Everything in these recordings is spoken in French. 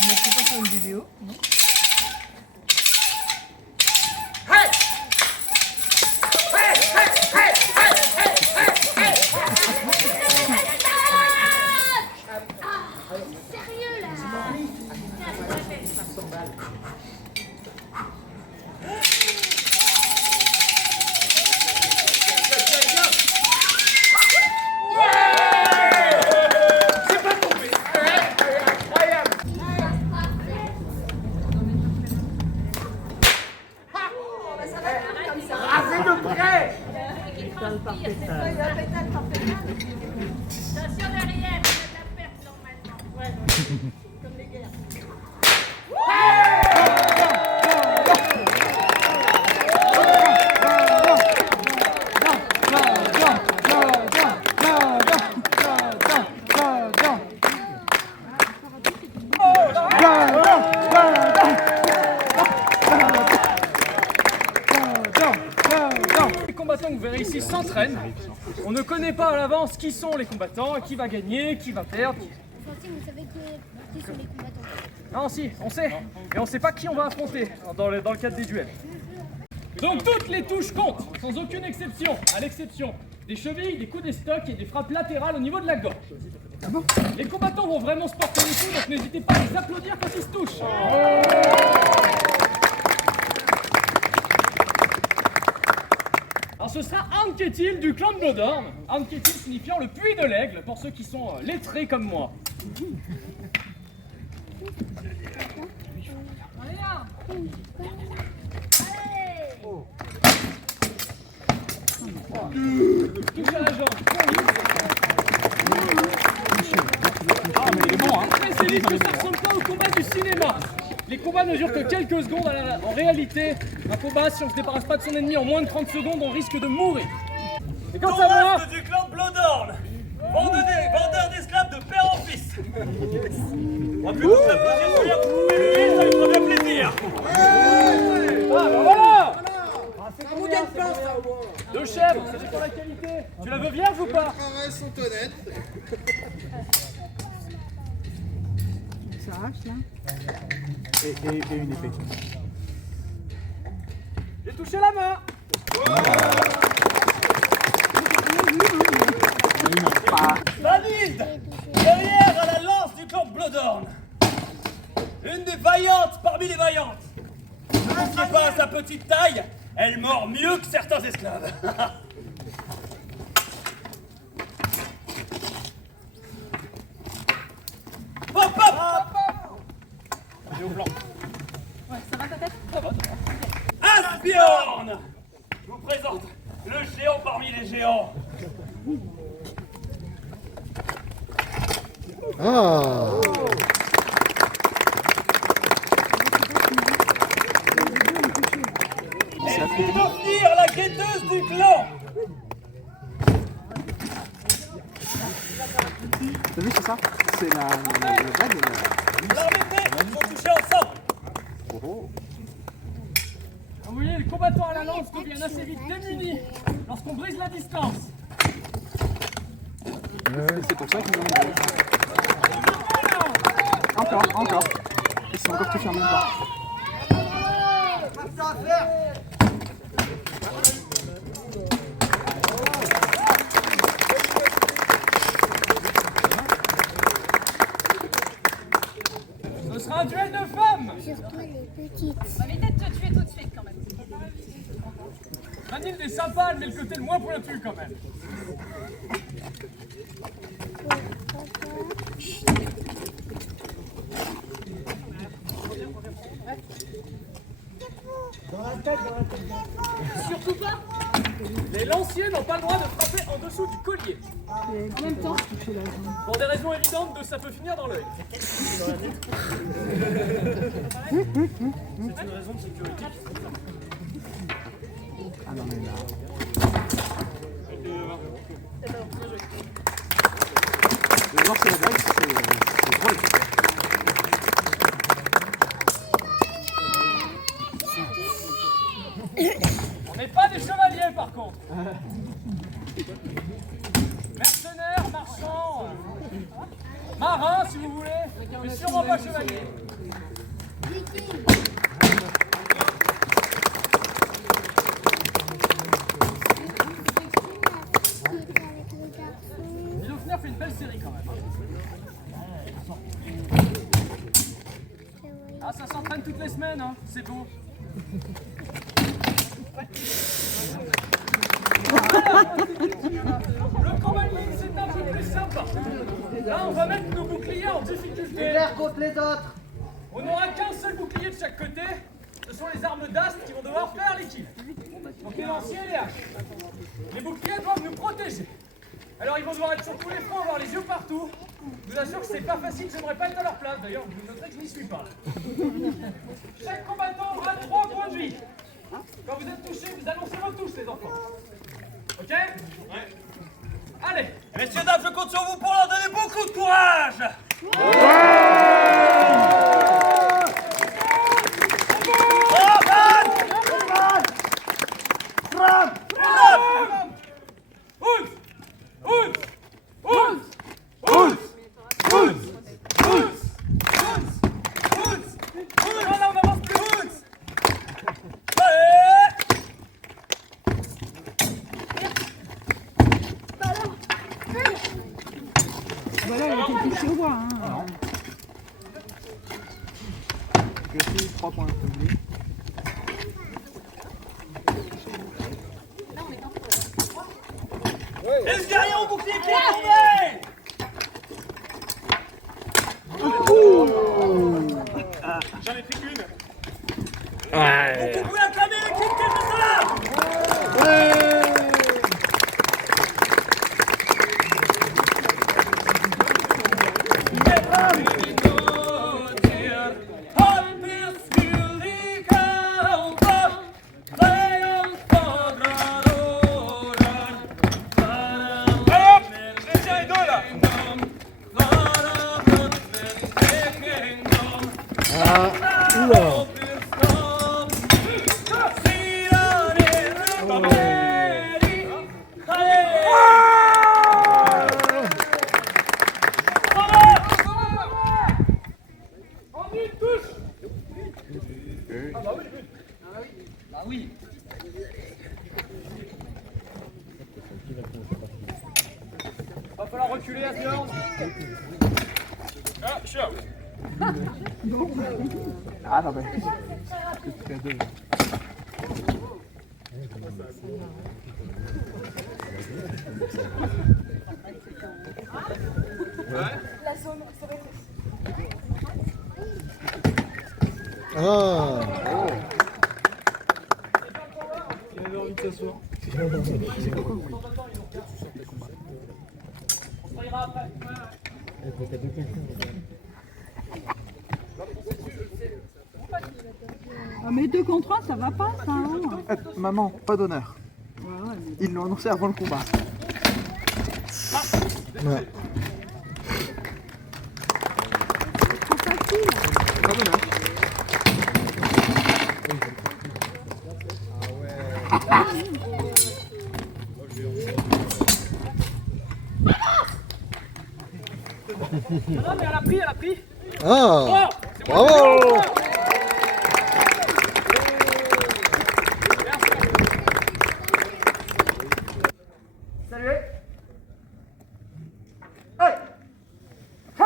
Il ne fait pas faire une vidéo, non? Sérieux là? Attention derrière, vous êtes à perte normalement. Ouais, comme les guerres. Les combattants que vous verrez ici s'entraînent. On ne connaît pas à l'avance qui sont les combattants, qui va gagner, qui va perdre. Enfin, vous savez qui sont les combattants? Non, si, on sait. Mais on ne sait pas qui on va affronter dans le cadre des duels. Donc toutes les touches comptent, sans aucune exception, à l'exception des chevilles, des coups d'estoc et des frappes latérales au niveau de la gorge. Les combattants vont vraiment se porter les coups, donc n'hésitez pas à les applaudir quand ils se touchent. Alors ce sera Arnketil du clan de Bloodhorn. Arnketil signifiant le puits de l'aigle, pour ceux qui sont lettrés comme moi. Touche à la jambe. Ah, mais il est bon, hein. C'est vite que ça ressemble pas au combat du cinéma. Les combats ne durent que quelques secondes. En réalité, un combat, si on ne se débarrasse pas de son ennemi en moins de 30 secondes, on risque de mourir. Et quant à moi... du clan de Bloodhorn, vendeur d'esclaves de père en fils. On va plutôt s'applaudir pour dire que vous pouvez lever, ça lui fera bien plaisir. Ah, ben voilà. Deux chèvres, ça dépend de la qualité. Tu la veux bien ou pas? Les travails sont honnêtes. Ça arrache là. Et une épée. J'ai touché la main. Vanille, derrière à la lance du clan de Bloodhorn. Une des vaillantes parmi les vaillantes. Ne vous fiez pas à sa petite taille, elle mord mieux que certains esclaves. Hop hop. Allez au blanc. Asbjorn, je vous présente le géant parmi les géants. Ah. Elle vient d'obtenir la guetteuse du clan. T'as vu, c'est ça? C'est la blague. L'armée, ils vont toucher ensemble. Vous voyez, les combattants à la lance deviennent assez vite démunis lorsqu'on brise la distance. C'est pour ça qu'ils ont... Encore. Ils sont encore touchés en même temps. Ce sera un duel de femmes. Surtout les petites. On va éviter de te tuer tout de suite quand même. Manilde est sympa, elle met le côté le moins pointu quand même. Surtout pas. Les lances lanciers n'ont pas le droit de frapper en dessous du collier. En même temps. Pour des raisons évidentes, ça peut finir dans l'œil. C'est une raison de sécurité. Ah non, mais là. Le lancer la blague, c'est drôle. On n'est pas des chevaliers par contre. Mercenaires, marchands, marins si vous voulez, mais sûrement pas chevaliers. Milofner fait une belle série quand même. Ah, ça s'entraîne toutes les semaines, hein. C'est beau. Le combat de ligne, c'est un peu plus sympa. Là, on va mettre nos boucliers en difficulté. Les contre les autres. On n'aura qu'un seul bouclier de chaque côté. Ce sont les armes d'astre qui vont devoir faire l'équipe. Donc les lanciers et les haches. Les boucliers doivent nous protéger. Alors ils vont devoir être sur tous les fronts, avoir les yeux partout. Je vous assure que c'est pas facile, j'aimerais pas être à leur place. D'ailleurs, vous noterez que je n'y suis pas. Chaque combattant aura 3 points de vie. Quand vous êtes touché, vous annoncez vos touches, les enfants. Ok? Ouais. Allez. Messieurs, dames, je compte sur vous pour leur donner beaucoup de courage. Voilà, il y a quelque chose au bois. Hein. Non. Je suis 3 points comme lui. Et le guerrier au bouclier qui est tombé. J'en ai pris qu'une. Vous pouvez acclamer l'équipe qui est de cela. Va falloir reculer à ce moment. Ah, je suis out. Ah non, mais. C'est très deux. La zone, ça va être. Ah. Il avait envie de s'asseoir. On ira après. Ah, mais 2 contre 1, ça va pas, ça. Hein. Maman, pas d'honneur. Ouais, ouais, mais... Ils l'ont annoncé avant le combat. Ouais. trop facile. Pas d'honneur. Non, mais elle a pris, elle a pris. Ah. Oh, c'est moi qui Bravo. l'ai fait. Salut. Allez. Ha.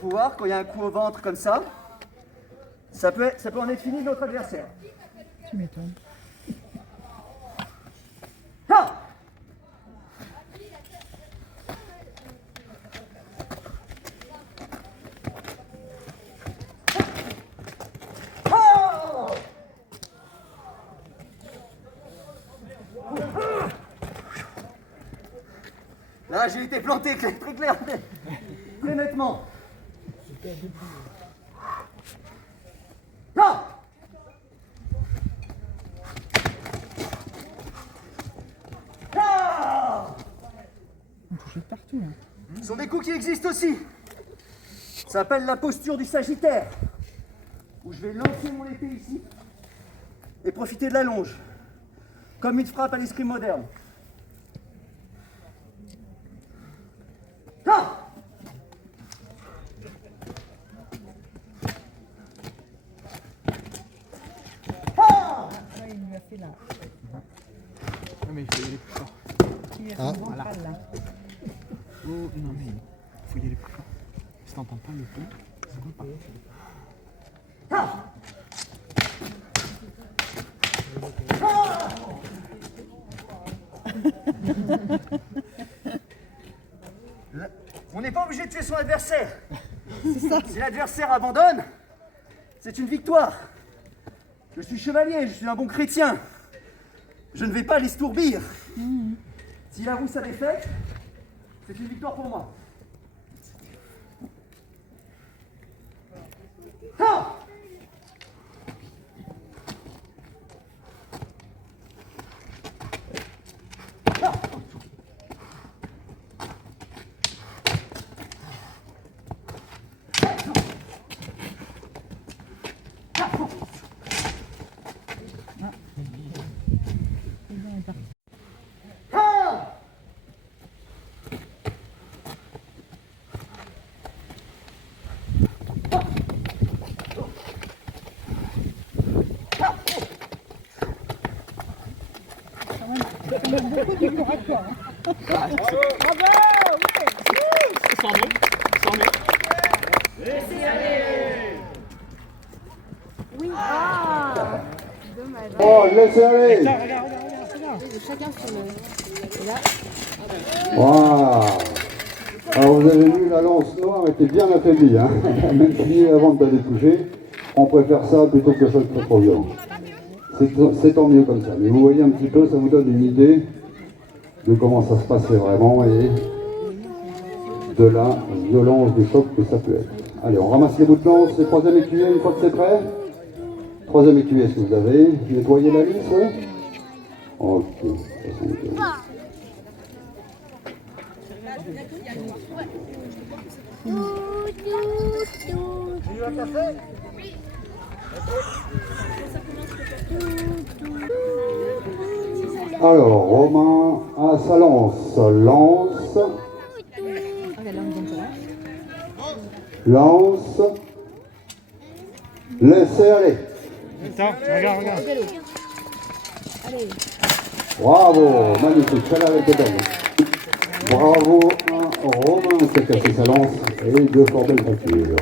Go. faut voir, quand il y a un coup au ventre comme ça, ça peut en être fini de notre adversaire. Tu m'étonnes. Ah! Ah! Là, j'ai été planté très clair, très nettement. Ah! Ah! On touche de partout, là. Ce sont des coups qui existent aussi. Ça s'appelle la posture du Sagittaire, où je vais lancer mon épée ici et profiter de la longe, comme une frappe à l'escrime moderne. Ah! Ah! Là, il lui a fait là. Non mais il faut y aller plus fort. Il lui a fait une ventrale, là. Oh non mais il faut y aller plus fort. Si t'entends pas le ton, ça va pas. Ah! Ah! On n'est pas obligé de tuer son adversaire. Si l'adversaire abandonne, c'est une victoire. Je suis chevalier, je suis un bon chrétien. Je ne vais pas l'estourbir. S'il avoue sa défaite, c'est une victoire pour moi. Ah! Ah! Ah! Beaucoup du corps à corps. Hein. Oui. Ah. Dommage. Oh, laissez aller. Chacun sur le. Et là. Waouh. Alors vous avez vu, la lance noire était bien affaiblie, hein. Même si avant de la toucher, on préfère ça plutôt que ça de trop violent. C'est tant mieux comme ça. Mais vous voyez un petit peu, ça vous donne une idée de comment ça se passait vraiment et de la violence du choc que ça peut être. Allez, on ramasse les bouts de lance, le troisième écuyer une fois que c'est prêt. Troisième écuyer, est-ce que vous avez nettoyé la lisse, oui? Ok, ça c'est nickel. Alors, Romain à sa lance. Lance. Lance. Laissez aller. Attends, regarde. Allez. Bravo, magnifique, celle-là avec belle. Bravo à Romain qui a cassé sa lance et deux fort belles fractures.